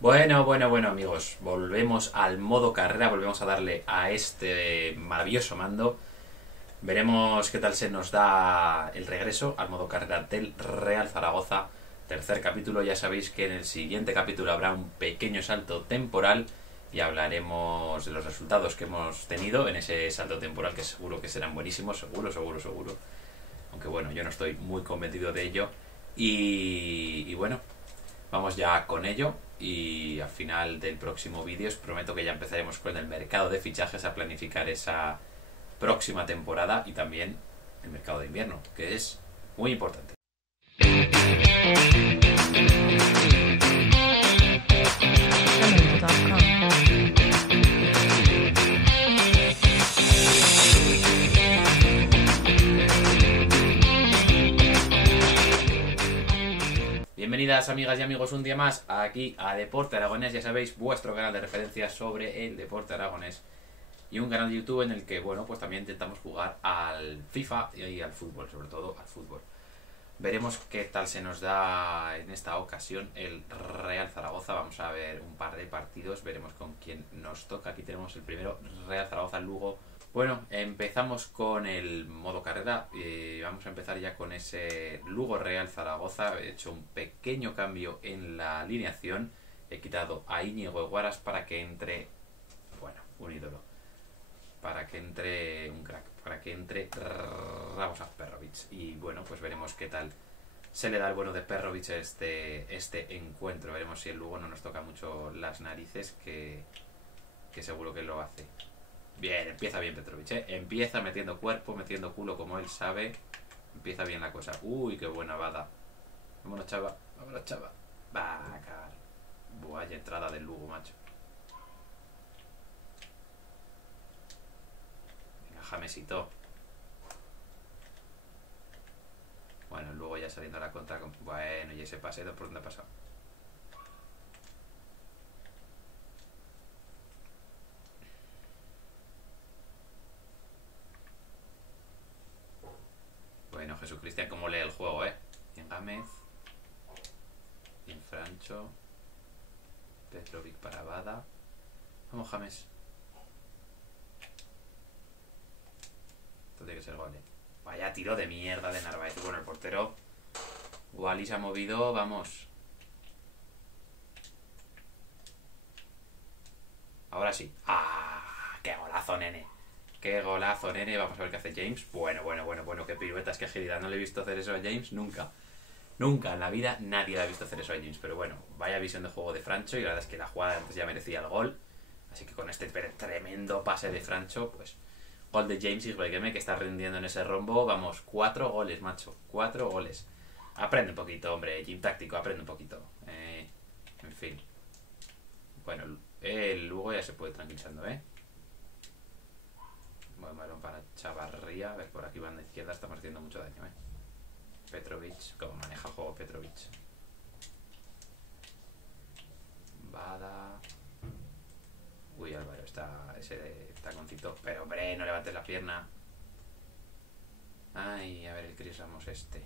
Bueno, amigos, volvemos al modo carrera, volvemos a darle a este maravilloso mando. Veremos qué tal se nos da el regreso al modo carrera del Real Zaragoza. Tercer capítulo, ya sabéis que en el siguiente capítulo habrá un pequeño salto temporal y hablaremos de los resultados que hemos tenido en ese salto temporal, que seguro que serán buenísimos, seguro. Aunque bueno, yo no estoy muy convencido de ello. Y bueno, vamos ya con ello y al final del próximo vídeo os prometo que ya empezaremos con el mercado de fichajes a planificar esa próxima temporada y también el mercado de invierno, que es muy importante. Bienvenidas amigas y amigos un día más aquí a Deporte Aragonés, ya sabéis, vuestro canal de referencia sobre el deporte aragonés y un canal de YouTube en el que, bueno, pues también intentamos jugar al FIFA y al fútbol, sobre todo al fútbol. Veremos qué tal se nos da en esta ocasión el Real Zaragoza. Vamos a ver un par de partidos, veremos con quién nos toca. Aquí tenemos el primero, Real Zaragoza-Lugo. Bueno, empezamos con el modo carrera y vamos a empezar ya con ese Lugo Real Zaragoza. He hecho un pequeño cambio en la alineación. He quitado a Íñigo Eguaras para que entre, bueno, un ídolo, para que entre un crack, para que entre Radoslav Perrovic. Y bueno, pues veremos qué tal se le da el bueno de Perrovic este encuentro. Veremos si el Lugo no nos toca mucho las narices, que seguro que lo hace. Bien, empieza bien Petrovic, ¿eh? Empieza metiendo cuerpo, metiendo culo como él sabe. Empieza bien la cosa. Uy, qué buena bada. Vámonos, chava. Va a cagar. Vaya entrada del Lugo, macho. Venga, Jamesito. Bueno, luego ya saliendo a la contra. Bueno, y ese paseo, ¿por dónde ha pasado? Bueno, Jesús Cristian, ¿cómo lee el juego, eh? Bien Gámez. Bien Francho. Petrovic para Bada. Vamos, James. Esto tiene que ser gol, eh. Vaya tiro de mierda de Narváez. Y bueno, el portero Wally se ha movido, vamos. Ahora sí. ¡Ah! ¡Qué golazo, nene! ¡Qué golazo, nene! Vamos a ver qué hace James. Bueno. Qué piruetas, qué agilidad. No le he visto hacer eso a James nunca. Nunca en la vida nadie le ha visto hacer eso a James. Pero bueno, vaya visión de juego de Francho. Y la verdad es que la jugada antes ya merecía el gol. Así que con este tremendo pase de Francho, pues gol de James Isbegueme, que está rindiendo en ese rombo. Vamos, 4 goles, macho. 4 goles. Aprende un poquito, hombre. Jim Táctico, aprende un poquito. En fin. Bueno, el Lugo ya se puede tranquilizando, ¿eh? Buen balón para Chavarría. A ver, por aquí banda izquierda estamos haciendo mucho daño, ¿eh? Petrovic, cómo maneja el juego Petrovic. Bada. Uy, Álvaro, ese taconcito. Pero hombre, no levantes la pierna. Ay, a ver el Chris Ramos este.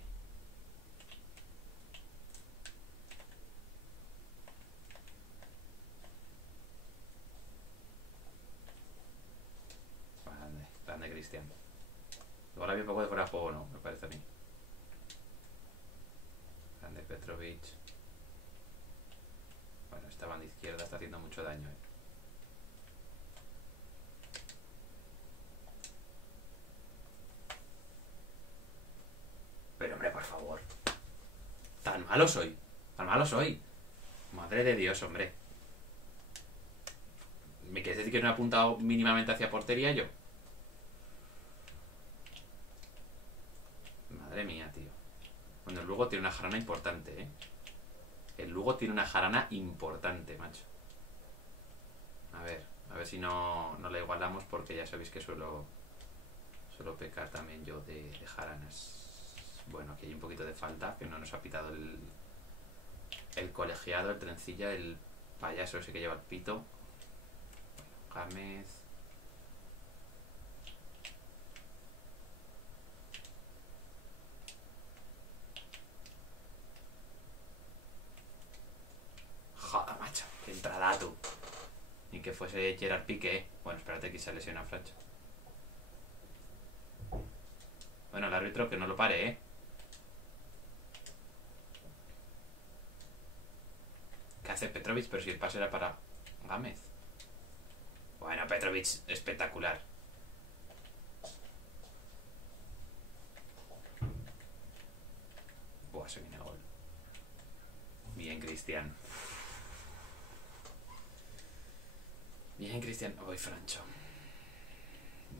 Grande Cristian. Luego ahora bien poco de fuera de juego, ¿no? Me parece a mí. Grande Petrovic. Bueno, esta banda izquierda está haciendo mucho daño, ¿eh? Pero hombre, por favor. Tan malo soy. Madre de Dios, hombre. ¿Me quieres decir que no he apuntado mínimamente hacia portería yo? Madre mía, tío. Bueno, el Lugo tiene una jarana importante, ¿eh? El Lugo tiene una jarana importante, macho. A ver si no la igualamos, porque ya sabéis que suelo pecar también yo de jaranas. Bueno, aquí hay un poquito de falta, que no nos ha pitado el colegiado, el trencilla, el payaso ese que lleva el pito. Bueno, Gámez. Joder, macho, que entrada tú. Ni que fuese Gerard Piqué. Bueno, espérate que se lesiona Francho. Bueno, el árbitro que no lo pare, ¿eh? ¿Qué hace Petrovic? Pero si el pase era para Gámez. Bueno, Petrovic espectacular. Buah, se viene gol. Bien, Cristian. Bien, Cristian. Uy, Francho.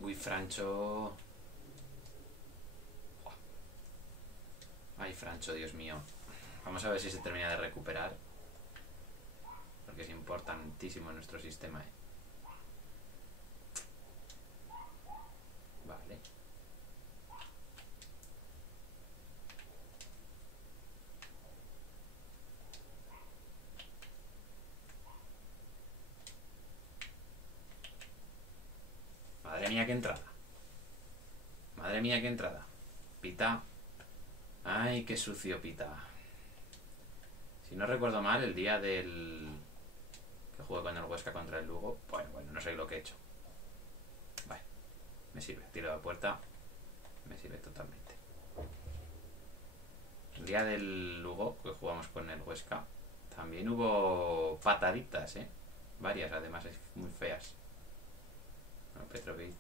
Uy, Francho. Ay, Francho, Dios mío. Vamos a ver si se termina de recuperar. Porque es importantísimo en nuestro sistema, ¿eh? Vale. Madre mía, qué entrada. Madre mía, qué entrada. Pita. Ay, qué sucio Pita. Si no recuerdo mal, el día del... que jugué con el Huesca contra el Lugo. Bueno, no sé lo que he hecho. Vale. Me sirve. Tiro de puerta. Me sirve totalmente. El día del Lugo, que jugamos con el Huesca, también hubo pataditas, ¿eh? Varias, además, muy feas. Bueno, Petrovic.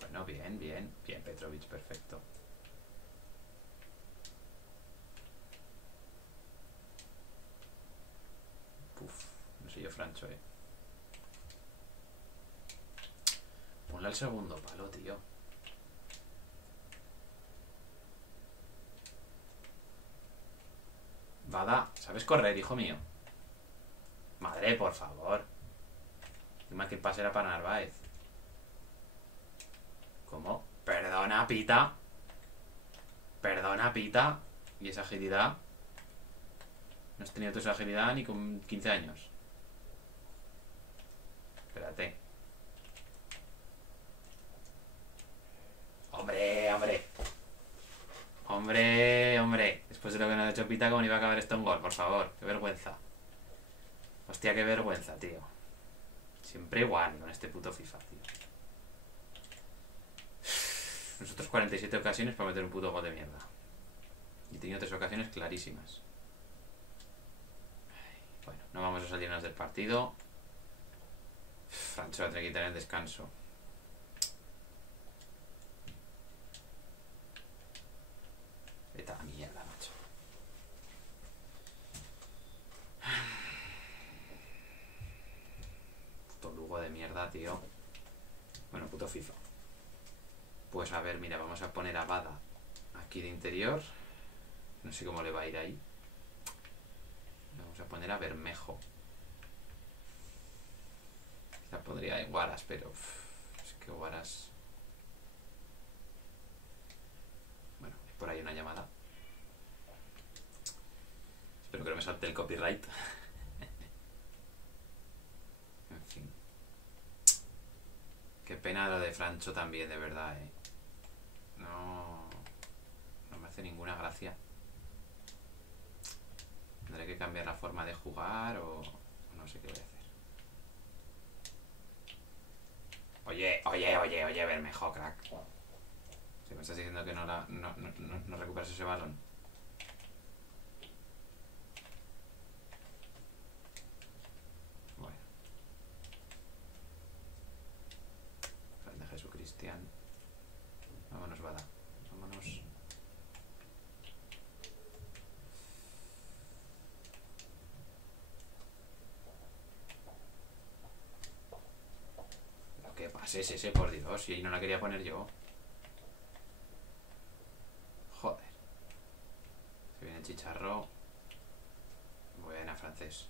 Bueno, bien, bien. Bien, Petrovic, perfecto. Puf, no sé yo, Francho, ¿eh? Ponle al segundo palo, tío. Bada, ¿sabes correr, hijo mío? Madre, por favor. Encima que el pase era para Narváez. ¿Cómo? Perdona, Pita. Perdona, Pita. ¿Y esa agilidad? No has tenido toda esa agilidad ni con 15 años. Espérate. Hombre, hombre. Hombre. Después de lo que nos ha hecho Pita, ¿cómo no iba a acabar esto en gol? Por favor, qué vergüenza. Hostia, qué vergüenza, tío. Siempre igual con este puto FIFA, tío. Nosotros 47 ocasiones para meter un puto gol de mierda. Y he tenido 3 ocasiones clarísimas. Bueno, no vamos a salirnos del partido. Francho va a tener que quitar el descanso. Vete a la mierda, macho. Puto Lugo de mierda, tío. Bueno, puto FIFA. Pues a ver, mira, vamos a poner a Bada aquí de interior. No sé cómo le va a ir ahí. Vamos a poner a Bermejo. Quizá podría ir Guaras, pero es que Guaras... Bueno, hay por ahí una llamada. Espero que no me salte el copyright. En fin. Qué pena lo de Francho también, de verdad, ¿eh? No me hace ninguna gracia. Tendré que cambiar la forma de jugar o no sé qué voy a hacer. Oye, Bermejo, crack. Si me estás diciendo que no recuperas ese balón. Bueno. Fan de Jesús Cristian. Vámonos, Bada. Vámonos. Lo que pase es ese, por Dios. Y ahí no la quería poner yo. Joder. Se viene el chicharro. Buena, francés.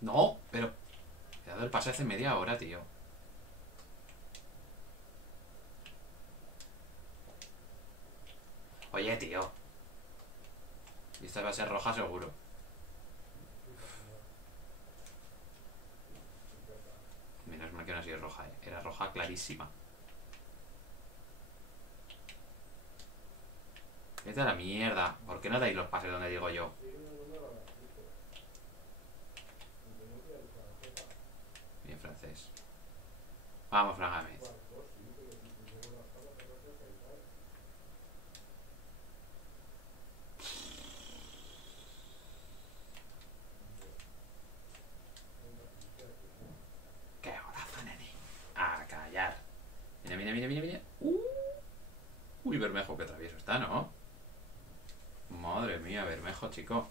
No, pero... he dado el pase hace media hora, tío. Oye, tío. Y esta va a ser roja seguro. que no ha sido roja, era roja clarísima. Vete a la mierda. ¿Por qué no dais los pases donde digo yo? Bien francés. Vamos, Fran Gámez. ¡Qué golazo, nene! A callar. Mira, mira, mira, mira, mira. Uy, Bermejo, qué travieso está, ¿no? Madre mía, Bermejo, chico.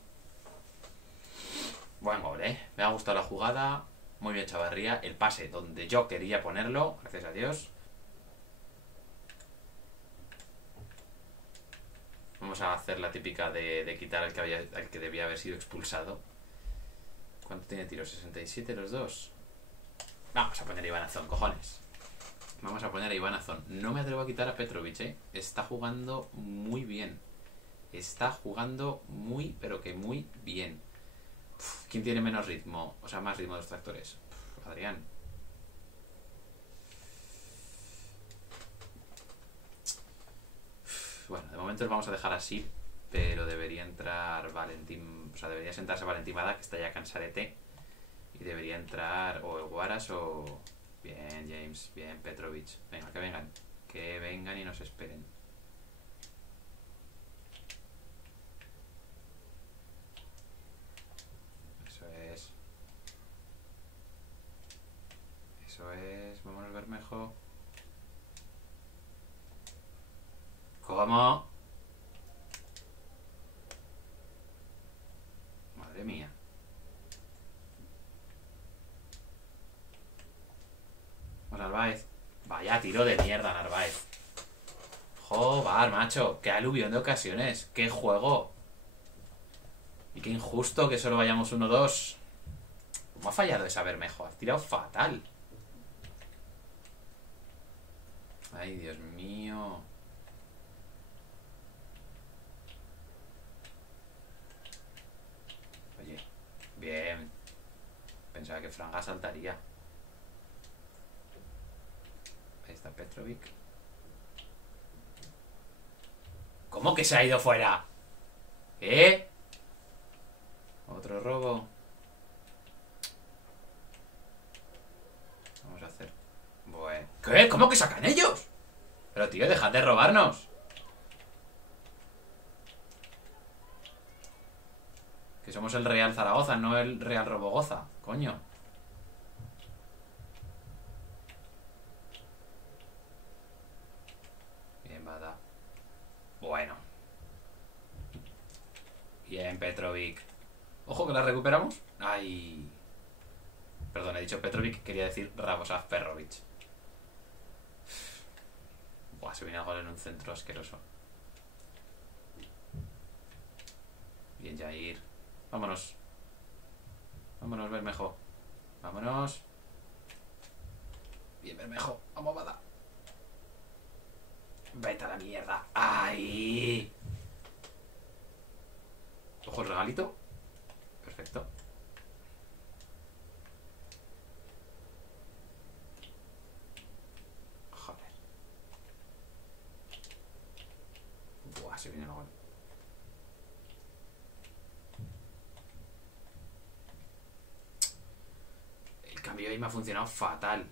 Buen gol, Me ha gustado la jugada. Muy bien, Chavarría. El pase donde yo quería ponerlo. Gracias a Dios. Vamos a hacer la típica de quitar al que debía haber sido expulsado. ¿Cuánto tiene tiro? ¿67 los dos? Vamos a poner a Ivanazón, cojones. Vamos a poner a Ivanazón. No me atrevo a quitar a Petrovic, Está jugando muy bien. Está jugando muy, pero que muy bien. ¿Quién tiene menos ritmo? O sea, más ritmo de los tractores. Adrián. Bueno, de momento los vamos a dejar así. Pero debería entrar Valentín. O sea, debería sentarse Valentín Bada, que está ya cansarete. Y debería entrar o Guaras o... Bien, James. Bien, Petrovic. Venga, que vengan. Que vengan y nos esperen. Eso es. Eso es. Vámonos, Bermejo. ¿Cómo? Madre mía. Narváez. Vaya tiro de mierda, Narváez. Joder, macho. Qué aluvión de ocasiones. Qué juego. Y qué injusto que solo vayamos 1-2. ¿Cómo ha fallado esa Bermejo? Has tirado fatal. Ay, Dios mío. Oye, bien. Pensaba que Franga saltaría. Ahí está Petrovic. ¿Cómo que se ha ido fuera? Otro robo. Vamos a hacer... Bueno. ¿Qué? ¿Cómo que sacan ellos? Pero tío, dejad de robarnos. Que somos el Real Zaragoza, no el Real Robogoza. Coño. Bien, Bada. Bueno. Bien, Petrovic. Ojo que la recuperamos. Ay. Perdón, he dicho Petrovic, quería decir Raboslav Perrovic. Buah, se viene a gol en un centro asqueroso. Bien, Jair. Vámonos. Vámonos, Bermejo. Vámonos. Bien, Bermejo. Vamos, Bada. Vete a la mierda. ¡Ay! Ojo el regalito. Perfecto. Joder. Buah, se viene el gol. El cambio ahí me ha funcionado fatal.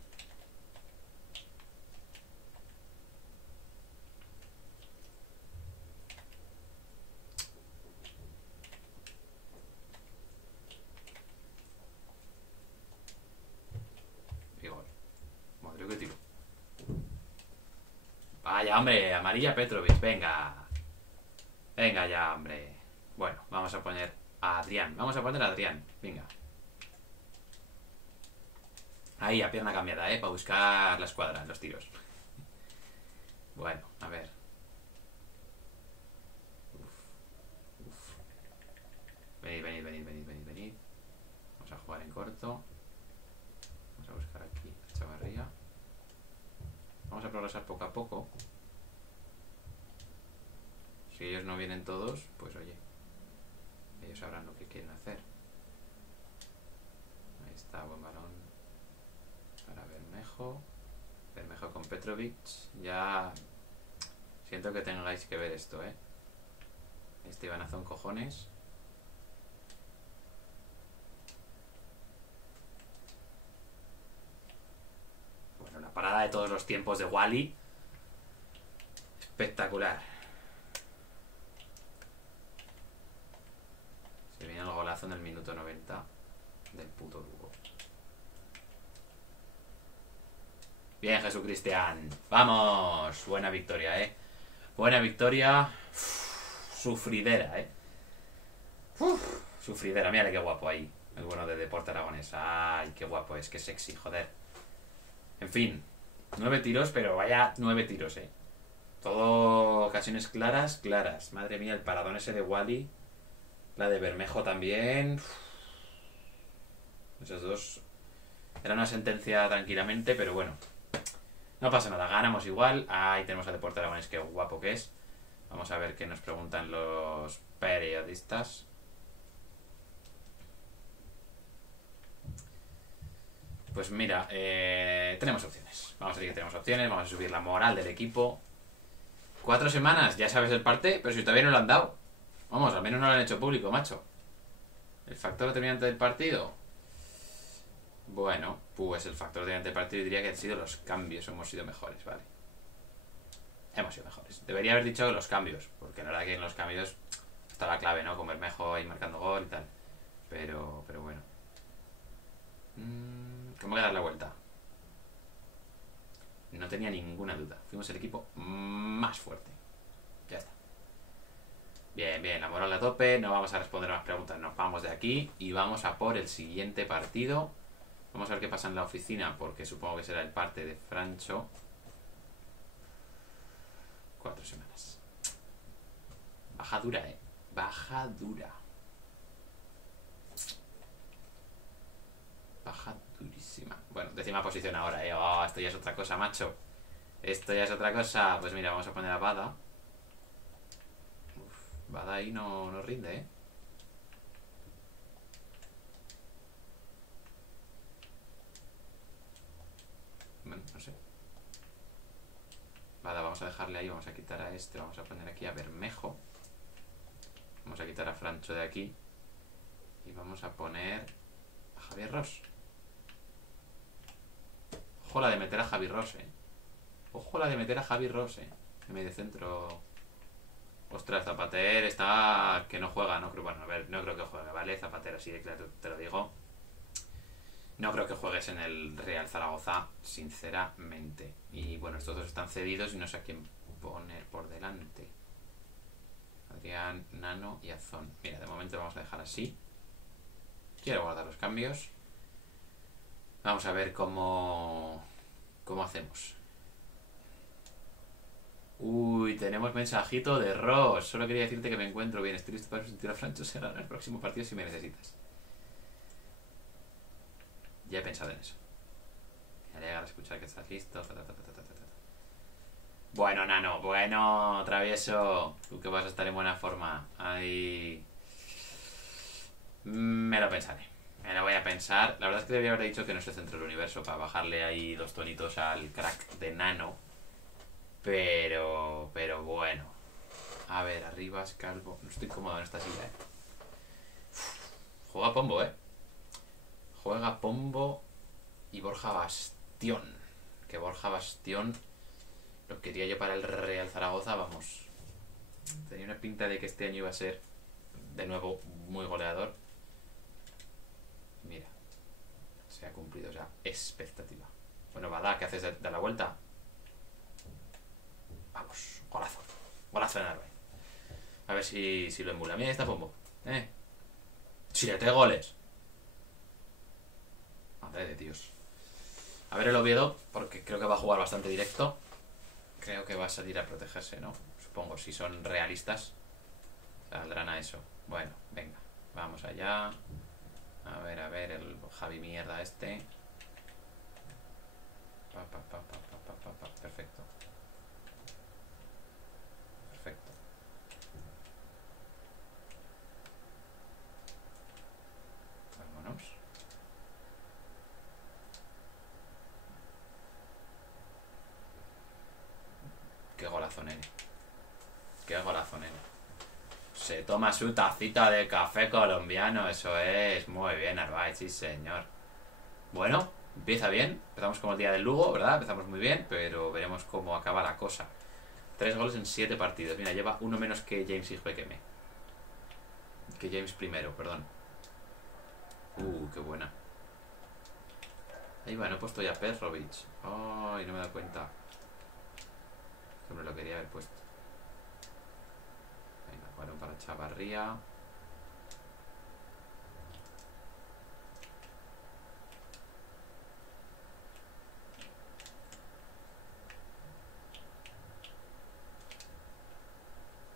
Madre que tiro. Vaya, hombre, amarilla Petrovic, venga. Venga ya, hombre. Bueno, vamos a poner a Adrián. Vamos a poner a Adrián, venga. Ahí, a pierna cambiada, para buscar la escuadra, los tiros. Bueno, a ver. Uf. Venid, venid, venid, venid, venid, venid. Vamos a jugar en corto. Vamos a buscar aquí a Chavarría. Vamos a progresar poco a poco. Si ellos no vienen todos, pues oye, ellos sabrán lo que quieren hacer. Ahí está, buen balón. para Bermejo. Bermejo con Petrovic. Ya siento que tengáis que ver esto, ¿eh? Este Ivanazón cojones. Bueno, la parada de todos los tiempos de Wally. Espectacular. Se viene el golazo en el minuto 90 del puto Lugo. Bien, Jesús Cristian. Vamos. Buena victoria, Buena victoria. Sufridera, Sufridera. Mira qué guapo ahí. El bueno de Deporte Aragonés. Ay, qué guapo es. Qué sexy, joder. En fin. 9 tiros, pero vaya 9 tiros, Todo ocasiones claras, claras. Madre mía, el paradón ese de Wally. La de Bermejo también. Esos dos. Era una sentencia tranquilamente, pero bueno. No pasa nada, ganamos igual. Ahí tenemos a Deporte Aragonés, qué guapo que es. Vamos a ver qué nos preguntan los periodistas. Pues mira, tenemos opciones. Vamos a decir que tenemos opciones, vamos a subir la moral del equipo. 4 semanas, ya sabes el parte, pero si todavía no lo han dado. Vamos, al menos no lo han hecho público, macho. El factor determinante del partido. Bueno, pues el factor determinante del partido diría que han sido los cambios. Hemos sido mejores, vale. Hemos sido mejores. Debería haber dicho los cambios, porque la verdad que en los cambios está la clave, ¿no? Con Bermejo ahí marcando gol y tal. Pero bueno. ¿Cómo que dar la vuelta? No tenía ninguna duda. Fuimos el equipo más fuerte. Ya está. Bien, bien, la moral a tope. No vamos a responder más preguntas. Nos vamos de aquí y vamos a por el siguiente partido. Vamos a ver qué pasa en la oficina, porque supongo que será el parte de Francho. 4 semanas. Baja dura, Baja dura. Baja durísima. Bueno, 10ª posición ahora, Oh, esto ya es otra cosa, macho. Esto ya es otra cosa. Pues mira, vamos a poner a Bada. Bada ahí no rinde, Bueno, no sé. Bada, vamos a dejarle ahí. Vamos a quitar a este. Vamos a poner aquí a Bermejo. Vamos a quitar a Francho de aquí. Y vamos a poner a Javier Ross. Ojo la de meter a Javi Ross, Ojo la de meter a Javi Ross, En medio centro. Ostras, Zapater está... que no juega, no creo... Bueno, a ver, no creo que juegue, ¿vale? Zapater, así de claro te lo digo. No creo que juegues en el Real Zaragoza, sinceramente. Y bueno, estos dos están cedidos y no sé a quién poner por delante. Adrián, Nano y Azón. Mira, de momento vamos a dejar así. Quiero guardar los cambios. Vamos a ver cómo hacemos. Uy, tenemos mensajito de Ross. Solo quería decirte que me encuentro bien. Estoy listo para sentir a Francho Serrano en el próximo partido si me necesitas. Ya he pensado en eso. Me alegra escuchar que estás listo. Bueno, Nano. Bueno, travieso. Tú que vas a estar en buena forma. Ahí... Me lo pensaré. Me lo voy a pensar. La verdad es que debería haber dicho que no es el centro del universo para bajarle ahí 2 tonitos al crack de Nano. Pero bueno. A ver, arriba, Calvo. No estoy cómodo en esta silla, Juega Pombo, Juega Pombo y Borja Bastión. Que Borja Bastión lo quería yo para el Real Zaragoza, vamos. Tenía una pinta de que este año iba a ser de nuevo muy goleador. Mira, se ha cumplido ya. Expectativa. Bueno, Bada, ¿qué haces de la vuelta? Vamos, golazo. Golazo de Narváez. A ver si lo emula. Mira, ahí está Pombo. 7 goles. Madre de Dios. A ver el Oviedo, porque creo que va a jugar bastante directo. Creo que va a salir a protegerse, ¿no? Supongo, si son realistas, saldrán a eso. Bueno, venga, vamos allá. A ver, el Javi mierda este. Perfecto. Perfecto. Vámonos. qué golazo, nene. Se toma su tacita de café colombiano. Eso es. Muy bien, Narváez, sí señor. Bueno, empieza bien. Empezamos como el día del Lugo, ¿verdad? Empezamos muy bien, pero veremos cómo acaba la cosa. 3 goles en 7 partidos. Mira, lleva uno menos que James Higbekeme. Que James primero, perdón. Qué buena. Ahí va, no he puesto ya Petrovic. Ay, no me he dado cuenta. Que me lo quería haber puesto. Venga, balón para Chavarría.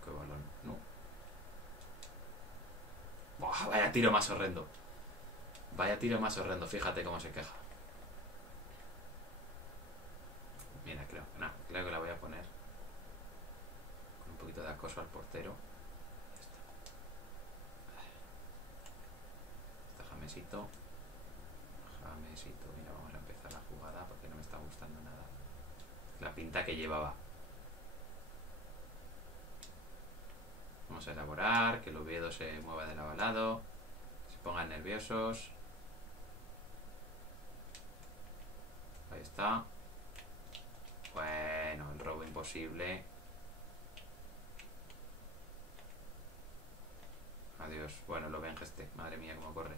Qué balón. No. Buah, vaya tiro más horrendo. Vaya tiro más horrendo. Fíjate cómo se queja. Mira, creo que la voy a poner con un poquito de acoso al portero. Ya está Jamesito. Mira, vamos a empezar la jugada porque no me está gustando nada la pinta que llevaba. Vamos a elaborar, que el Oviedo se mueva de lado a lado, se pongan nerviosos. Ahí está. Bueno, el robo imposible. Adiós. Bueno, lo ven este. Madre mía, cómo corre.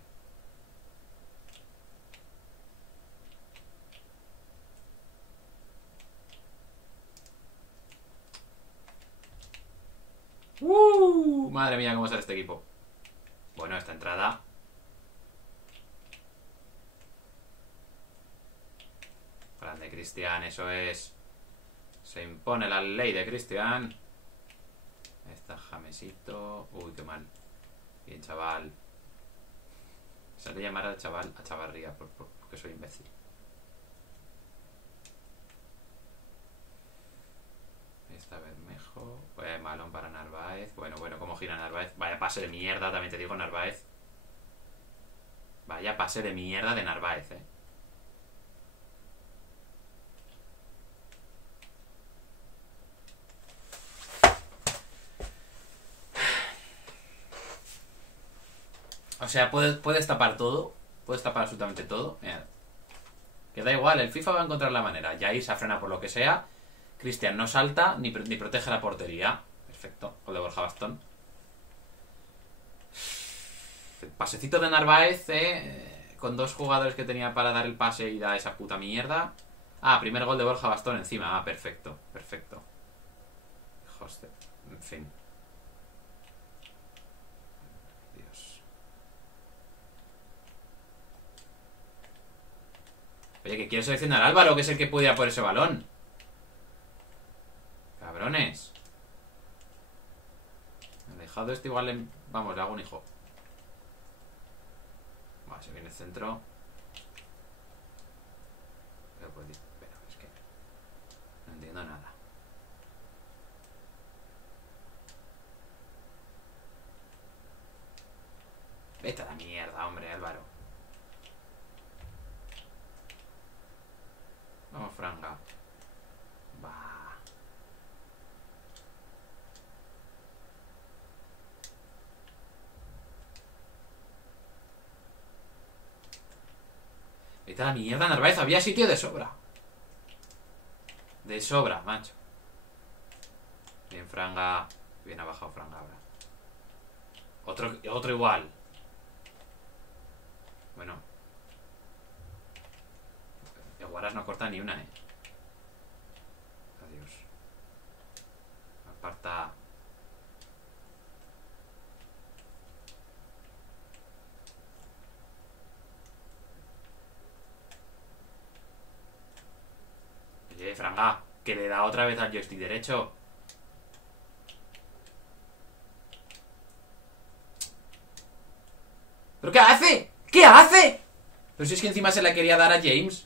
Madre mía, cómo sale este equipo. Bueno, esta entrada. Grande Cristian, eso es. Se impone la ley de Cristian. Ahí está Jamesito. Uy, qué mal. Bien, chaval. Se le llamará al chaval a Chavarría porque soy imbécil. Ahí está Bermejo. Malón para Narváez. Bueno, cómo gira Narváez. Vaya pase de mierda, también te digo, Narváez. Vaya pase de mierda de Narváez, O sea, puedes tapar todo. Puedes tapar absolutamente todo. Mira. Que da igual, el FIFA va a encontrar la manera. Jair se frena por lo que sea. Cristian no salta ni protege la portería. Perfecto. Gol de Borja Bastón. El pasecito de Narváez, con 2 jugadores que tenía para dar el pase y da esa puta mierda. Primer gol de Borja Bastón encima. Perfecto. Perfecto. Hostia. En fin. Oye, que quiero seleccionar a Álvaro, que es el que puede ir a por ese balón. Cabrones. Me he dejado esto igual. Vamos, le hago un hijo. Vale, se viene el centro. Pero es que no entiendo nada. Vete a la mierda, hombre, Álvaro. Vamos, Franga. Va. Vete a la mierda, Narváez. Había sitio de sobra. De sobra, macho. Bien, Franga. Bien, ha bajado Franga ahora. Otro igual. Bueno. Guaras no corta ni una, Adiós. Aparta. Oye, Franga, que le da otra vez al joystick derecho. ¿Pero qué hace? ¿Qué hace? Pero si es que encima se la quería dar a James.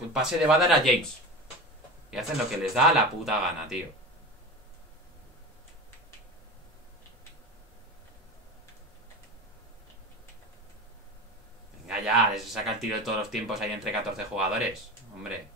El pase le va a dar a James. Y hacen lo que les da la puta gana, tío. Venga ya, les saca el tiro de todos los tiempos ahí entre 14 jugadores. Hombre.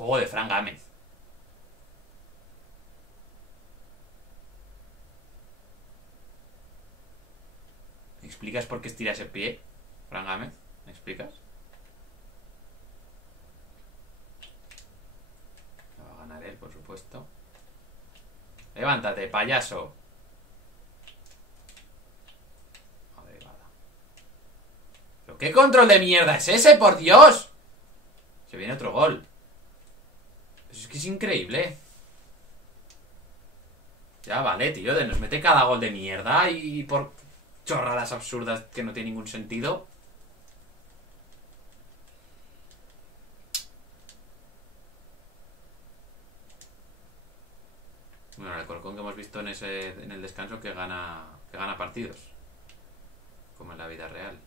juego de Fran Gámez. ¿Me explicas por qué estira ese pie, Fran Gámez? ¿Me explicas? Lo va a ganar él, por supuesto. Levántate, payaso. ¿Pero qué control de mierda es ese, por Dios? Se viene otro gol. Es que es increíble. Ya vale, tío, nos mete cada gol de mierda y por chorradas absurdas que no tienen ningún sentido. Bueno, el Alcorcón que hemos visto en el descanso que gana partidos. Como en la vida real.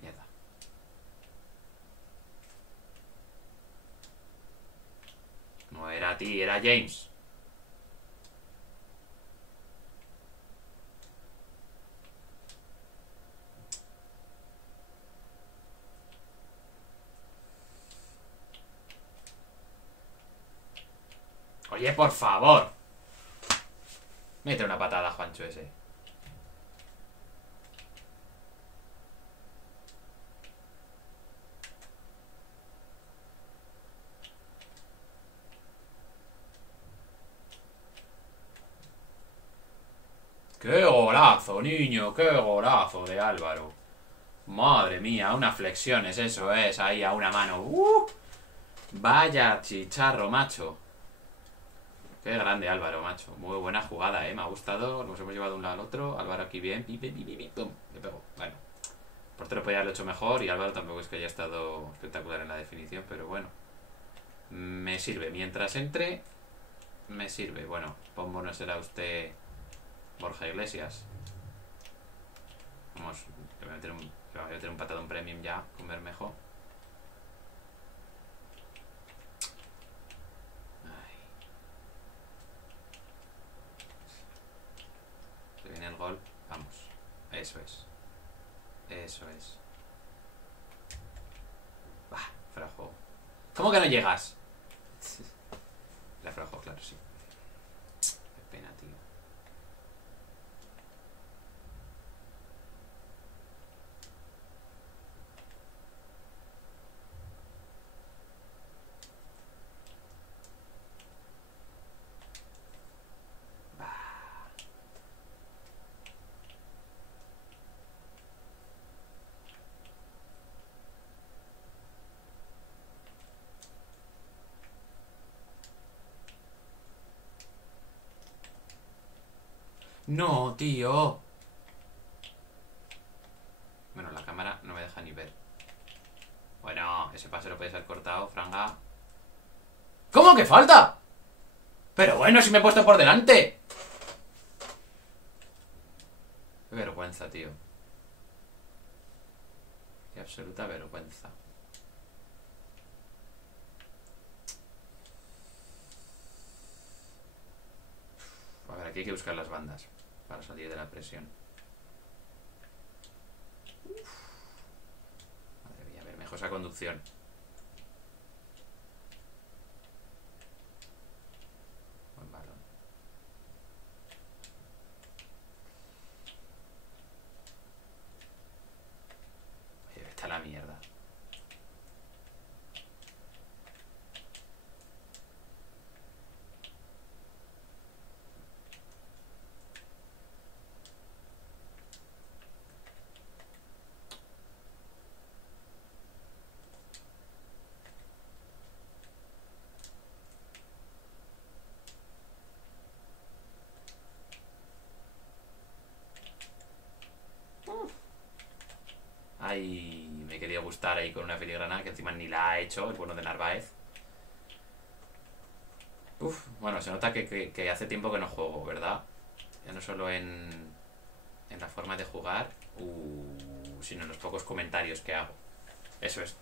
Mierda. No era a ti, era James. Oye, por favor. Mete una patada, Juancho, ese. ¡Qué golazo, niño! ¡Qué golazo de Álvaro! Madre mía, unas flexiones, eso es, ahí a una mano. Vaya chicharro, macho. Qué grande Álvaro, macho. Muy buena jugada, me ha gustado. Nos hemos llevado de un lado al otro. Álvaro aquí bien. Pim, pim, pim, pim, pum. Le pego. Bueno. El portero podría haberlo hecho mejor. Y Álvaro tampoco es que haya estado espectacular en la definición. Pero bueno. Me sirve. Mientras entre, me sirve. Bueno, Pombo no será usted Borja Iglesias. Vamos. Le voy a meter un patadón premium ya con Bermejo. Viene el gol, vamos. Eso es. Eso es. Bah, fuera de juego. ¿Cómo que no llegas? La fuera de juego, claro, sí. Qué pena, tío. No, tío. Bueno, la cámara no me deja ni ver. Bueno, ese pase lo puedes haber cortado, Franga. ¿Cómo que falta? Pero bueno, si me he puesto por delante. Qué vergüenza, tío. Qué absoluta vergüenza. A ver, aquí hay que buscar las bandas para salir de la presión. Madre mía, a ver, mejor esa conducción. Buen balón. Oye, vete a la mierda. Ay, me quería gustar ahí con una filigrana que encima ni la ha hecho, el bueno de Narváez. Uf, bueno, se nota que hace tiempo que no juego, ¿verdad? Ya no solo en la forma de jugar, sino en los pocos comentarios que hago. Eso es.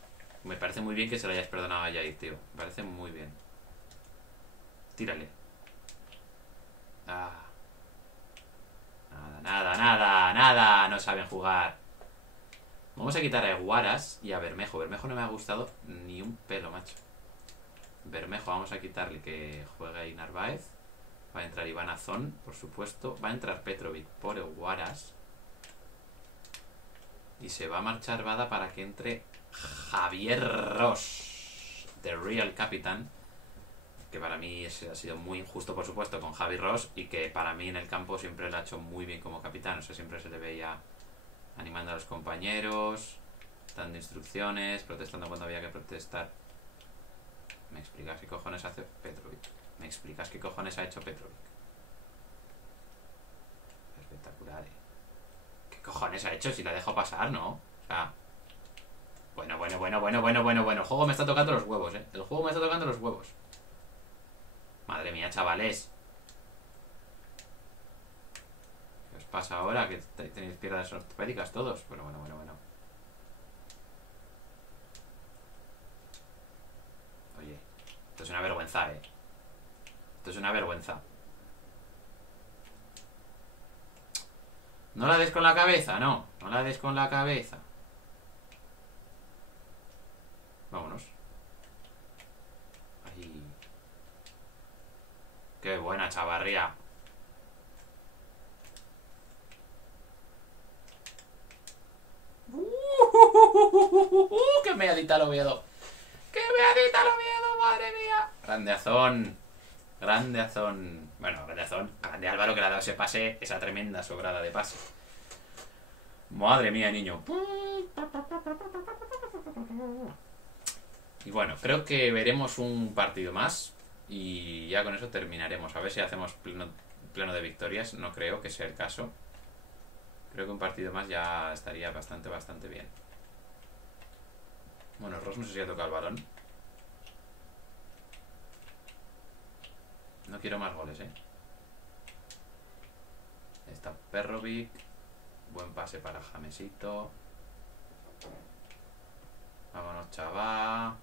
Me parece muy bien que se lo hayas perdonado a Jair, tío. Me parece muy bien. Tírale. Ah. Nada. No saben jugar. Vamos a quitar a Eguaras y a Bermejo. Bermejo no me ha gustado ni un pelo, macho. Bermejo, vamos a quitarle que juegue ahí Narváez. Va a entrar Iván Azón, por supuesto. Va a entrar Petrovic por Eguaras. Y se va a marchar Bada para que entre Javier Ross, The Real Captain. Que para mí ha sido muy injusto, por supuesto, con Javi Ross. Y que para mí en el campo siempre lo ha hecho muy bien como capitán. O sea, siempre se le veía animando a los compañeros, dando instrucciones, protestando cuando había que protestar. ¿Me explicas qué cojones hace Petrovic? ¿Me explicas qué cojones ha hecho Petrovic? Espectacular, ¿eh? ¿Qué cojones ha hecho? Si la dejo pasar, ¿no? O sea... Bueno. El juego me está tocando los huevos, ¿eh? El juego me está tocando los huevos. Madre mía, chavales. ¿Qué os pasa ahora? Que tenéis piernas ortopédicas todos. Bueno. Oye, esto es una vergüenza, ¿eh? Esto es una vergüenza. No la des con la cabeza, no. No la des con la cabeza. Vámonos. Ahí. Qué buena Chavarría. ¡Qué meadita lo Oviedo! ¡Qué meadita lo Oviedo, madre mía! Grande Azón. Bueno, grande Azón. Grande Álvaro, que le ha dado ese pase, esa tremenda sobrada de pase. Madre mía, niño. Y bueno, creo que veremos un partido más. Y ya con eso terminaremos. A ver si hacemos pleno de victorias. No creo que sea el caso. Creo que un partido más ya estaría bastante bien. Bueno, Ross no sé si ha tocado el balón. No quiero más goles, ¿eh? Está Petrovic. Buen pase para Jamesito. Vámonos, chaval.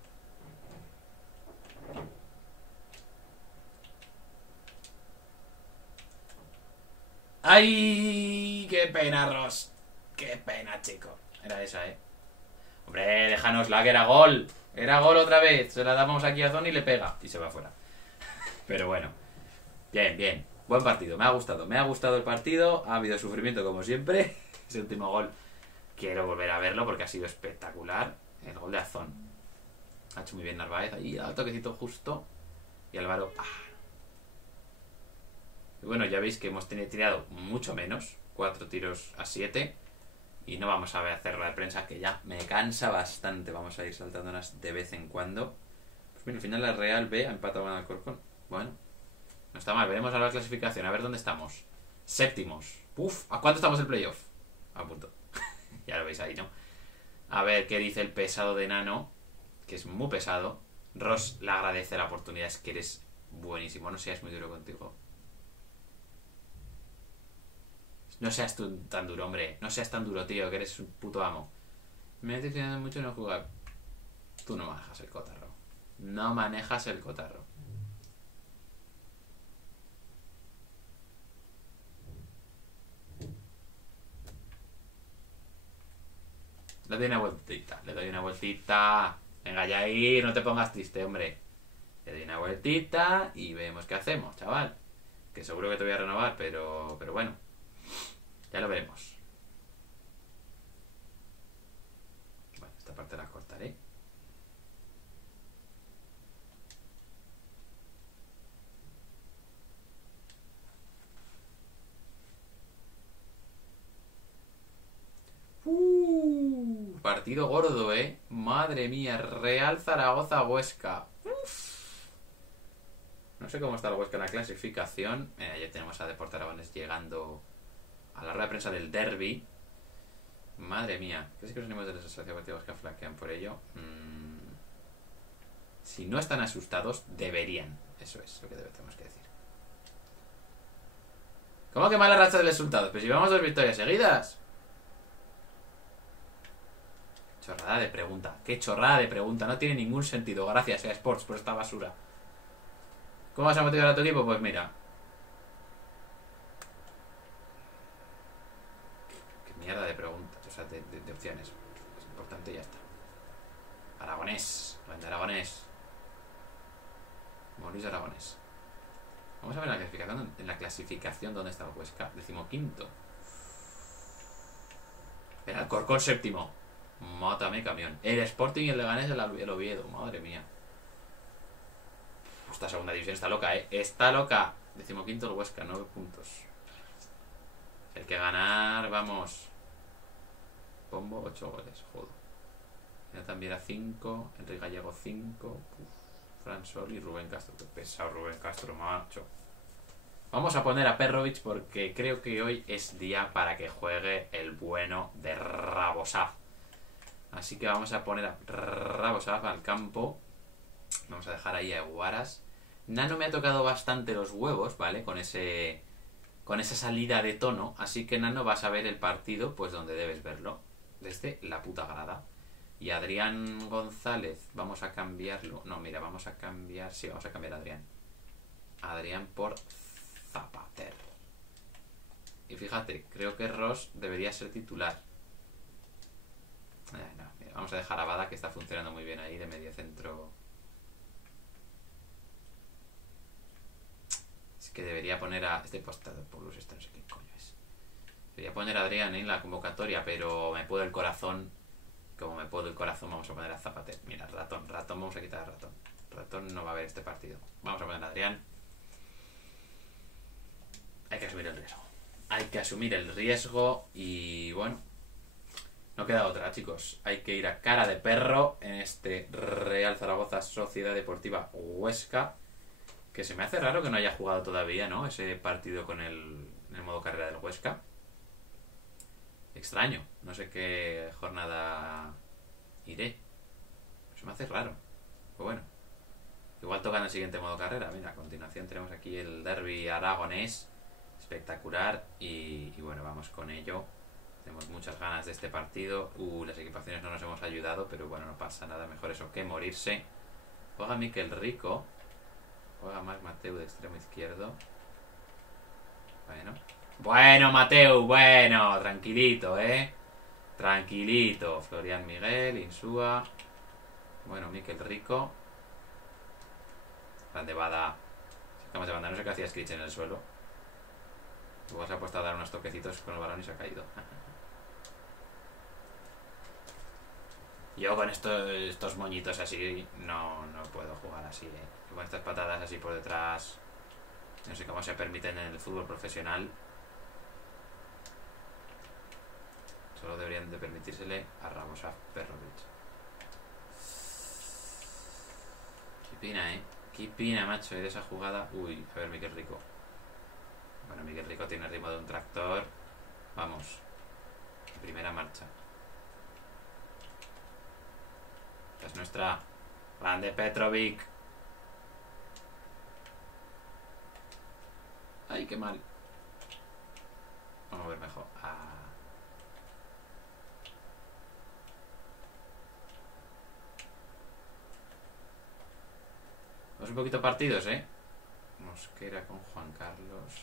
¡Ay! ¡Qué pena, Ross! ¡Qué pena, chico! Era esa, ¿eh? Hombre, déjanosla, que era gol. Era gol otra vez. Se la damos aquí a Zon y le pega. Y se va fuera. Pero bueno. Bien. Buen partido. Me ha gustado el partido. Ha habido sufrimiento como siempre. Ese último gol quiero volver a verlo porque ha sido espectacular. El gol de Azón. Ha hecho muy bien Narváez. Ahí, al toquecito justo. Y Álvaro... Y bueno, ya veis que hemos tirado mucho menos. 4 tiros a 7. Y no vamos a hacer la de prensa, que ya me cansa bastante. Vamos a ir saltándolas de vez en cuando. Pues mira, al final la Real B ha empatado con Alcorcón. Bueno, no está mal. Veremos ahora la clasificación. A ver dónde estamos. Séptimos. Uf, ¿a cuánto estamos el playoff? A punto. Ya lo veis ahí, ¿no? A ver qué dice el pesado de Nano, que es muy pesado. Ross le agradece la oportunidad. Es que eres buenísimo. No seas muy duro contigo. No seas tú tan duro, hombre. No seas tan duro, tío, que eres un puto amo. Me he decepcionado mucho no jugar. Tú no manejas el cotarro. No manejas el cotarro. Le doy una vueltita. Venga, ya ahí, no te pongas triste, hombre. Le doy una vueltita y vemos qué hacemos, chaval. Que seguro que te voy a renovar, pero bueno. Ya lo veremos. Bueno, esta parte la cortaré. Partido gordo, Madre mía, Real Zaragoza-Huesca. No sé cómo está el Huesca en la clasificación. Ya tenemos a Deportes Aragonés llegando a la rueda de prensa del derbi. Madre mía. ¿Crees que los ánimos de los asociativos que flanquean por ello? Si no están asustados, deberían. Eso es lo que tenemos que decir. ¿Cómo que mala racha de resultados? Pues llevamos 2 victorias seguidas. Chorrada de pregunta. Qué chorrada de pregunta. No tiene ningún sentido. Gracias a Sports por esta basura. ¿Cómo vas a motivar a tu equipo? Pues mira. de opciones. Es importante y ya está. Aragonés. Grande Aragonés. Mauricio Aragonés. Vamos a ver en la clasificación dónde está el Huesca. 15º. El Alcorcón 7º. Mátame camión. El Sporting y el Leganés el Oviedo. Madre mía. Esta segunda división está loca, Está loca. 15º el Huesca, 9 puntos. Hay que ganar, vamos. Pombo, 8 goles, joder. También a 5. Enrique Gallego 5. Fran Sol y Rubén Castro. Qué pesado Rubén Castro, macho. Vamos a poner a Perrovic porque creo que hoy es día para que juegue el bueno de Rabosaf. Así que vamos a poner a Rabosaf al campo. Vamos a dejar ahí a Guaras. Nano me ha tocado bastante los huevos, ¿vale? Con esa salida de tono. Así que Nano vas a ver el partido pues donde debes verlo. Desde la puta grada. Y Adrián González, vamos a cambiarlo. No, mira, vamos a cambiar. Sí, vamos a cambiar a Adrián. Adrián por Zapater. Y fíjate, creo que Ross debería ser titular. No, mira, vamos a dejar a Bada, que está funcionando muy bien ahí de medio centro. Es que debería poner a este postado Paulus, esto no sé qué coño es. Debería poner a Adrián en la convocatoria, pero me puedo el corazón. Como me puedo el corazón, vamos a poner a Zapater. Mira, ratón, vamos a quitar a ratón. Ratón no va a ver este partido. Vamos a poner a Adrián. Hay que asumir el riesgo. Hay que asumir el riesgo y bueno, no queda otra, chicos. Hay que ir a cara de perro en este Real Zaragoza Sociedad Deportiva Huesca, que se me hace raro que no haya jugado todavía, ¿no? Ese partido con el modo carrera del Huesca. Extraño. No sé qué jornada iré. Se me hace raro. Pero bueno. Igual toca en el siguiente modo carrera. Mira, a continuación tenemos aquí el derbi aragonés. Espectacular. Y bueno, vamos con ello. Tenemos muchas ganas de este partido. Las equipaciones no nos hemos ayudado, pero bueno, no pasa nada. Mejor eso que morirse. Juega Miquel Rico. Juega más Mateu de extremo izquierdo. Bueno, Mateu, bueno. Tranquilito, Tranquilito. Florian Miguel, Insúa. Bueno, Miquel Rico. Grande Bada. Sacamos de banda. No sé qué hacía Scritch en el suelo. Luego se ha puesto a dar unos toquecitos con el balón y se ha caído. Yo con estos moñitos así no puedo jugar así, Con estas patadas así por detrás. No sé cómo se permiten en el fútbol profesional. Solo deberían de permitírsele a Rabosaf Perrovic. Qué pena, Qué pena, macho, de esa jugada. Uy, a ver, Miquel Rico. Bueno, Miquel Rico tiene el ritmo de un tractor. Vamos. Primera marcha. Esta es nuestra. Grande Petrovic. Ay, qué mal. Vamos a ver mejor. Vamos un poquito partidos, Mosquera con Juan Carlos.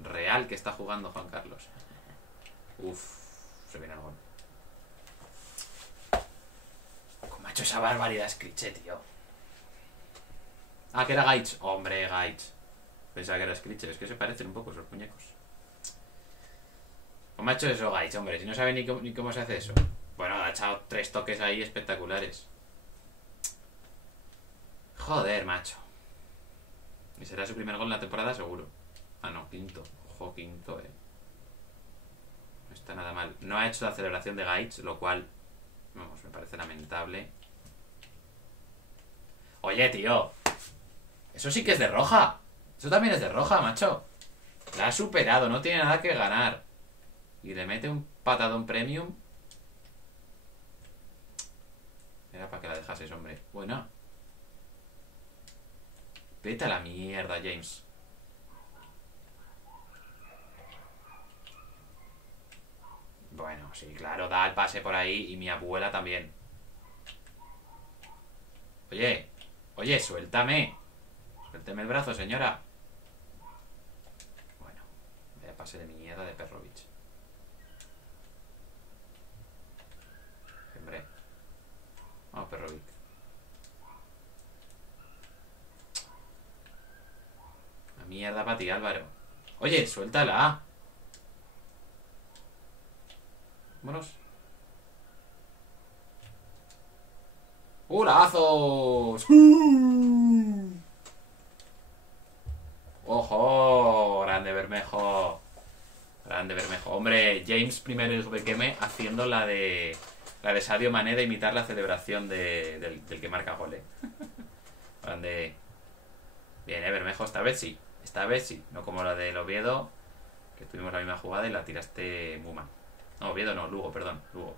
Real que está jugando Juan Carlos. Uf, se viene el gol. ¿Cómo ha hecho esa barbaridad Scritch, tío? Ah, que era Gaich. Hombre, Gaich. Pensaba que era Scritch. Es que se parecen un poco esos muñecos. ¿Cómo ha hecho eso Gaich, hombre? Si no sabe ni cómo se hace eso. Bueno, ha echado 3 toques ahí espectaculares. Joder, macho. Y será su primer gol en la temporada, seguro. Ah, no, quinto. Ojo, quinto, No está nada mal. No ha hecho la celebración de Gaich, lo cual, vamos, me parece lamentable. Oye, tío. Eso sí que es de roja. Eso también es de roja, macho. La ha superado, no tiene nada que ganar. Y le mete un patadón premium. Era para que la dejases, hombre. Bueno. Vete a la mierda, James. Bueno, sí, claro, da el pase por ahí. Y mi abuela también. Oye, suéltame. Suélteme el brazo, señora. Bueno, vaya pase de mierda de Perrovic. mierda para ti, Álvaro. Oye, suéltala. Vámonos. ¡Lazos! ¡Ojo! Grande Bermejo. Grande Bermejo. Hombre, James primero y Bekeme haciendo la de Sadio Mané de imitar la celebración del que marca gol, Grande. Bien, Bermejo, esta vez sí. Esta vez sí. No como la del Oviedo, que tuvimos la misma jugada y la tiraste muy mal. No, Oviedo no, Lugo, perdón. Lugo.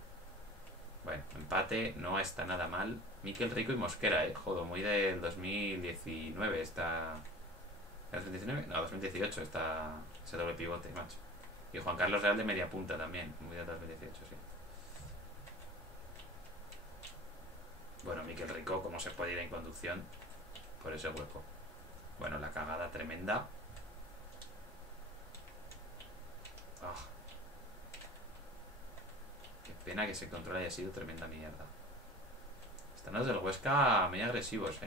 Bueno, empate, no está nada mal. Miquel Rico y Mosquera, Joder, muy del 2019 está... ¿2019? No, 2018 está ese doble pivote, macho. Y Juan Carlos Real de media punta también, muy del 2018, sí. Bueno, Miquel Rico, como se puede ir en conducción por ese hueco. Bueno, la cagada tremenda. Oh. Qué pena que ese control haya sido tremenda mierda. Están los del Huesca medio agresivos,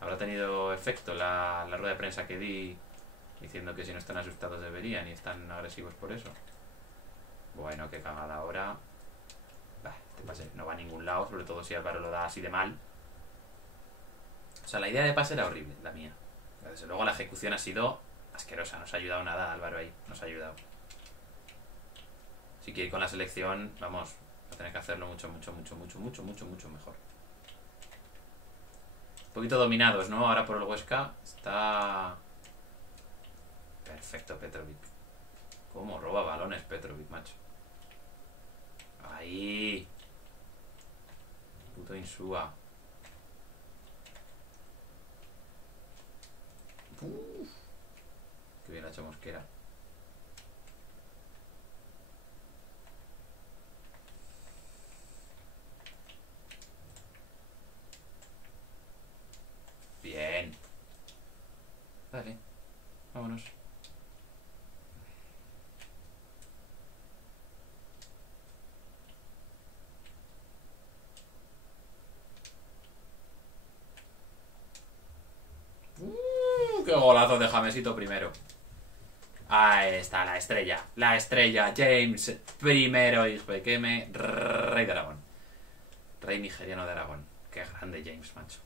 Habrá tenido efecto la rueda de prensa que di diciendo que si no están asustados deberían y están agresivos por eso. Bueno, qué cagada ahora. Bah, este pase no va a ningún lado, sobre todo si Álvaro lo da así de mal. O sea, la idea de pase era horrible, la mía. Desde luego la ejecución ha sido asquerosa, no se ha ayudado nada Álvaro ahí, no se ha ayudado. Si quiere ir con la selección, vamos, va a tener que hacerlo mucho mejor. Un poquito dominados, ¿no? Ahora por el Huesca está... Perfecto Petrovic. Cómo roba balones Petrovic, macho. Ahí. Puto Insúa. Uf. Qué bien ha hecho Mosquera. Bien. Vale. Vámonos. ¡Qué golazo de Jamesito primero! Ahí está, la estrella. La estrella. James primero. Bekeme, rey de Aragón. Rey nigeriano de Aragón. Qué grande James, macho.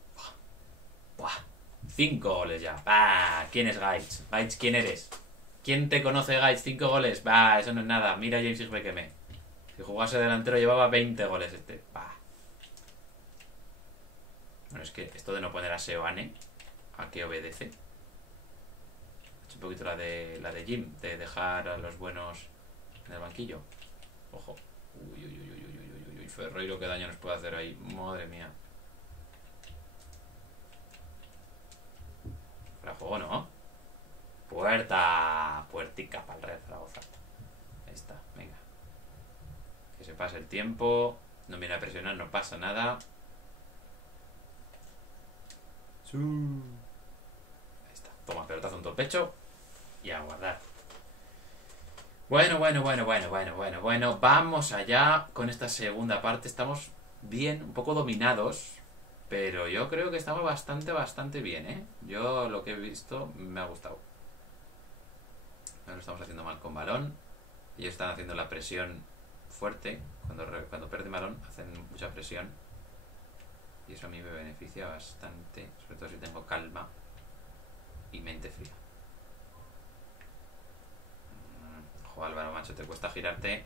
Buah. 5 goles ya. Bah, ¿quién es Gaitz? Gaitz, ¿quién eres? ¿Quién te conoce, Gaitz? 5 goles. Bah, eso no es nada. Mira James Bekeme. Si jugase delantero llevaba 20 goles este. Bah. Bueno, es que esto de no poner a Seoane, ¿a qué obedece? Un poquito la de Jim, de dejar a los buenos en el banquillo. Ojo. Uy, Ferreiro, qué daño nos puede hacer ahí. Madre mía. Para juego, ¿no? Puerta. Puertica para el Real Zaragoza. Ahí está, venga. Que se pase el tiempo. No viene a presionar, no pasa nada. Ahí está. Toma, pelotazo en todo el pecho. Y a guardar. Bueno. Vamos allá con esta segunda parte. Estamos bien, un poco dominados. Pero yo creo que estamos bastante bien, Yo lo que he visto me ha gustado. No lo estamos haciendo mal con balón. Ellos están haciendo la presión fuerte. Cuando pierden balón hacen mucha presión. Y eso a mí me beneficia bastante. Sobre todo si tengo calma y mente fría. Ojo, Álvaro, macho, te cuesta girarte.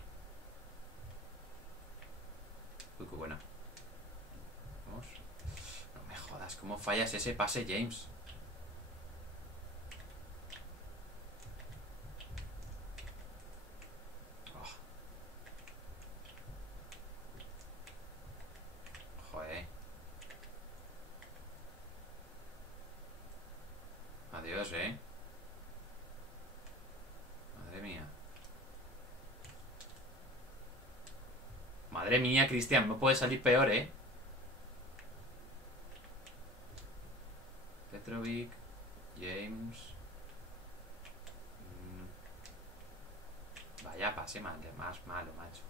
Uy, qué buena. Vamos. No me jodas, ¿cómo fallas ese pase, James? Oh. Joder. Adiós, Madre mía. Madre mía, Cristian, no puede salir peor, Petrovic, James. Vaya pase más malo, macho.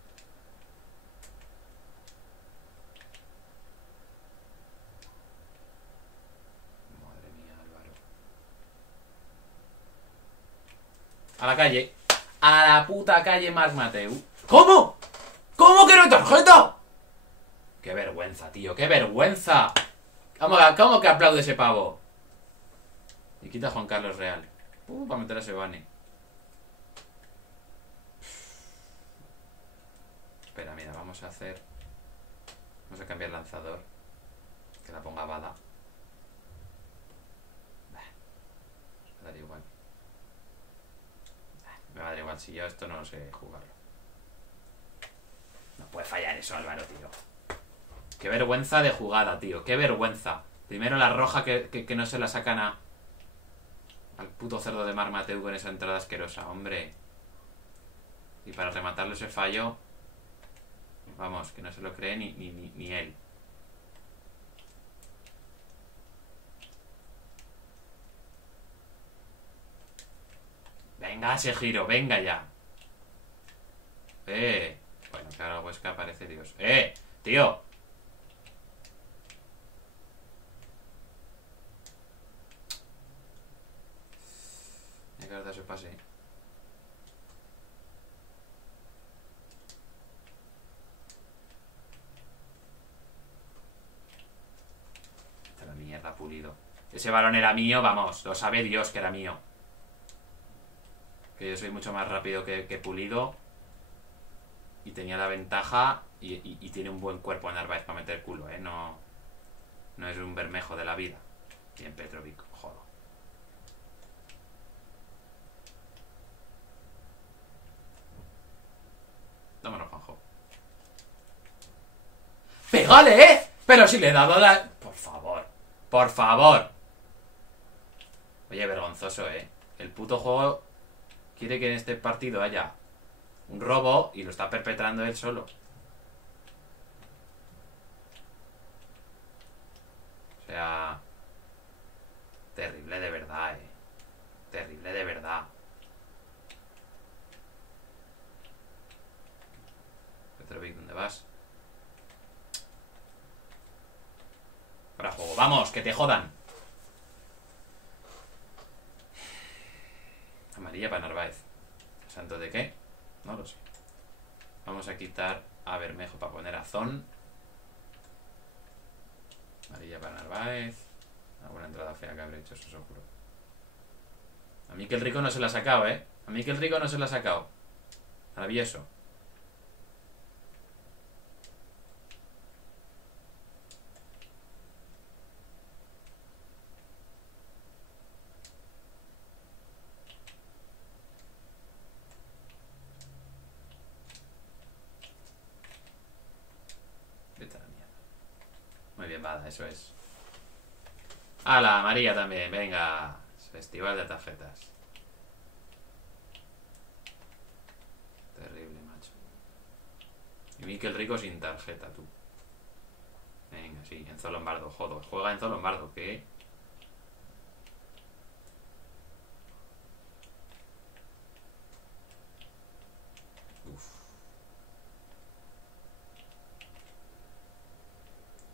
A la calle. A la puta calle Marc Mateu. ¿Cómo? ¿Cómo que no hay tarjeta? ¡Qué vergüenza, tío! ¡Qué vergüenza! ¿Cómo que aplaude ese pavo? Y quita a Juan Carlos Real. Para meter a Sebane. Espera, mira, vamos a hacer... Vamos a cambiar el lanzador. Que la ponga Bada. Me va a dar igual. Me va a dar igual si yo esto no sé jugarlo. No puede fallar eso, Álvaro, tío. Qué vergüenza de jugada, tío. Qué vergüenza. Primero la roja que no se la sacan al puto cerdo de Marc Mateu con esa entrada asquerosa, hombre. Y para rematarlo ese fallo... Vamos, que no se lo cree ni él. Venga ese giro, venga ya. Bueno, claro, Huesca parece Dios. Tío. Hay que dar ese pase. Esta la mierda, Pulido. Ese balón era mío, vamos. Lo sabe Dios que era mío. Que yo soy mucho más rápido que Pulido. Y tenía la ventaja. Y tiene un buen cuerpo Narváez para meter culo, No es un Bermejo de la vida. Bien, Petrovic, joder. Vámonos, Juanjo. ¡Pégale, Pero si le he dado la... Por favor. Por favor. Oye, vergonzoso, El puto juego quiere que en este partido haya un robo y lo está perpetrando él solo. O sea... Terrible de verdad, Terrible de verdad. Petrovic, ¿dónde vas? Para juego. ¡Vamos! ¡Que te jodan! Amarilla para Narváez. ¿Santo de qué? No lo sé. Vamos a quitar a Bermejo para poner a Zon. Amarilla para Narváez. Una buena entrada fea que habré hecho, eso seguro. A mí que el Rico no se la ha sacado, A mí que el Rico no se la ha sacado. Maravilloso. Vete a la mierda. Muy bien, Bada, eso es. ¡Hala! María también, venga. Festival de tarjetas. Terrible, macho. Y Mikel Rico sin tarjeta, tú. Venga, sí, Enzo Lombardo, joder. Juega Enzo Lombardo, ¿qué? Uf.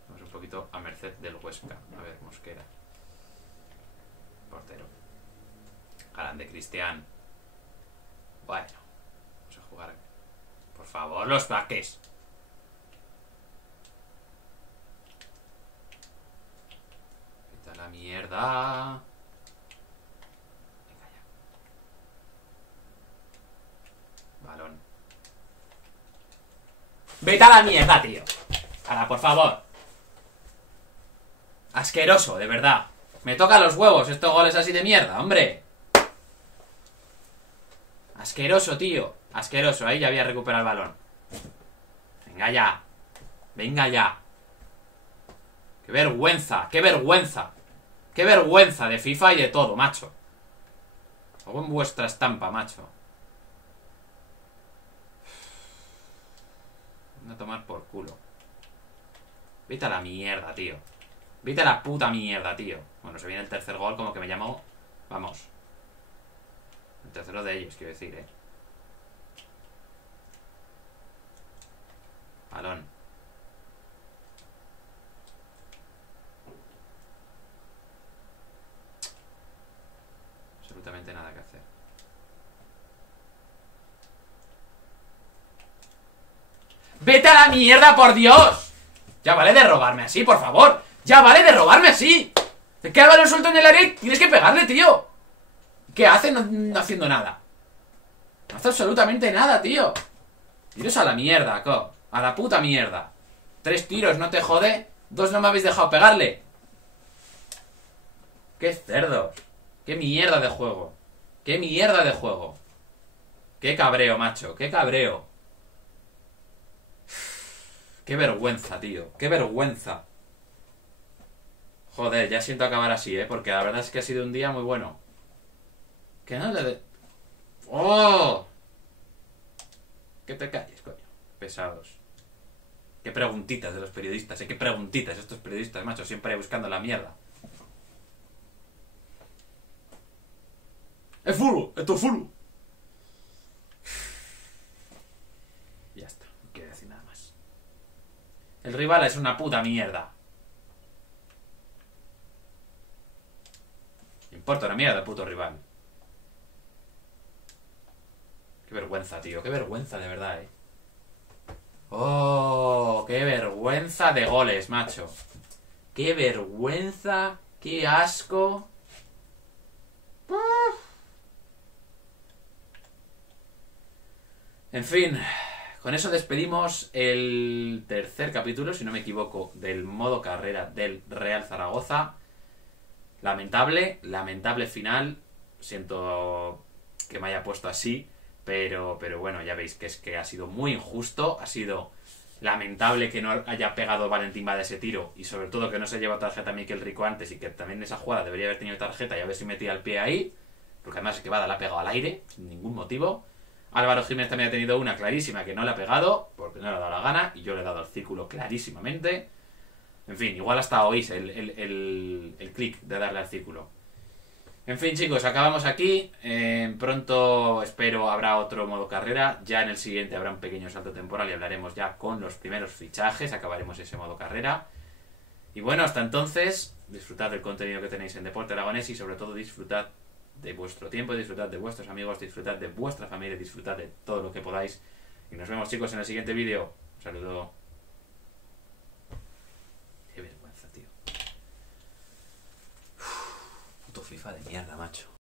Vamos un poquito a merced del Huesca. A ver, Mosquera. Portero. Grande, Cristian. Bueno. Vamos a jugar. Por favor, los baques. Vete a la mierda. Venga ya. Balón. Vete a la mierda, tío. Ahora, por favor. Asqueroso, de verdad. Me toca los huevos estos goles así de mierda, hombre. Asqueroso, tío. Asqueroso, ahí ya había recuperado el balón. Venga ya. Venga ya. Qué vergüenza, qué vergüenza. Qué vergüenza de FIFA y de todo, macho. Hago en vuestra estampa, macho. Voy a tomar por culo. Vete a la mierda, tío. Vete a la puta mierda, tío. Bueno, se viene el tercer gol, como que me llamo... Vamos. El tercero de ellos, quiero decir, Balón. Absolutamente nada que hacer. ¡Vete a la mierda, por Dios! Ya vale de robarme así, por favor. ¡Ya vale de robarme así! ¿Te queda el balón suelto en el área? Tienes que pegarle, tío. ¿Qué hace no haciendo nada? No hace absolutamente nada, tío. Iros a la mierda, co. A la puta mierda. 3 tiros, ¿no te jode? 2 no me habéis dejado pegarle. ¡Qué cerdos! ¡Qué mierda de juego! ¡Qué mierda de juego! ¡Qué cabreo, macho! ¡Qué cabreo! ¡Qué vergüenza, tío! ¡Qué vergüenza! Joder, ya siento acabar así, porque la verdad es que ha sido un día muy bueno. Que no le de... ¡Oh! Que te calles, coño. Pesados. Qué preguntitas de los periodistas, qué preguntitas estos periodistas, macho, siempre buscando la mierda. ¡Es fútbol! ¡Esto es fútbol! Ya está, no quiero decir nada más. El rival es una puta mierda. Me importa una mierda el puto rival. Qué vergüenza, tío, qué vergüenza de verdad, Oh, qué vergüenza de goles, macho. Qué vergüenza, qué asco. En fin, con eso despedimos el tercer capítulo, si no me equivoco, del modo carrera del Real Zaragoza. Lamentable, lamentable final. Siento que me haya puesto así, pero bueno, ya veis que es que ha sido muy injusto. Ha sido lamentable que no haya pegado Valentín Bada ese tiro, y sobre todo que no se lleva tarjeta a Mikel Rico antes, y que también esa jugada debería haber tenido tarjeta y a ver si metía el pie ahí, porque además es que Bada la ha pegado al aire sin ningún motivo. Álvaro Jiménez también ha tenido una clarísima que no le ha pegado porque no le ha dado la gana, y yo le he dado el círculo clarísimamente. En fin, igual hasta oís el clic de darle al círculo. En fin, chicos, acabamos aquí. Pronto, espero, habrá otro modo carrera. Ya en el siguiente habrá un pequeño salto temporal y hablaremos ya con los primeros fichajes. Acabaremos ese modo carrera. Y bueno, hasta entonces, disfrutad del contenido que tenéis en Deporte Aragonés y sobre todo disfrutad de vuestro tiempo, disfrutad de vuestros amigos, disfrutad de vuestra familia, disfrutad de todo lo que podáis. Y nos vemos, chicos, en el siguiente vídeo. Un saludo. Qué vergüenza, tío. Puto FIFA de mierda, macho.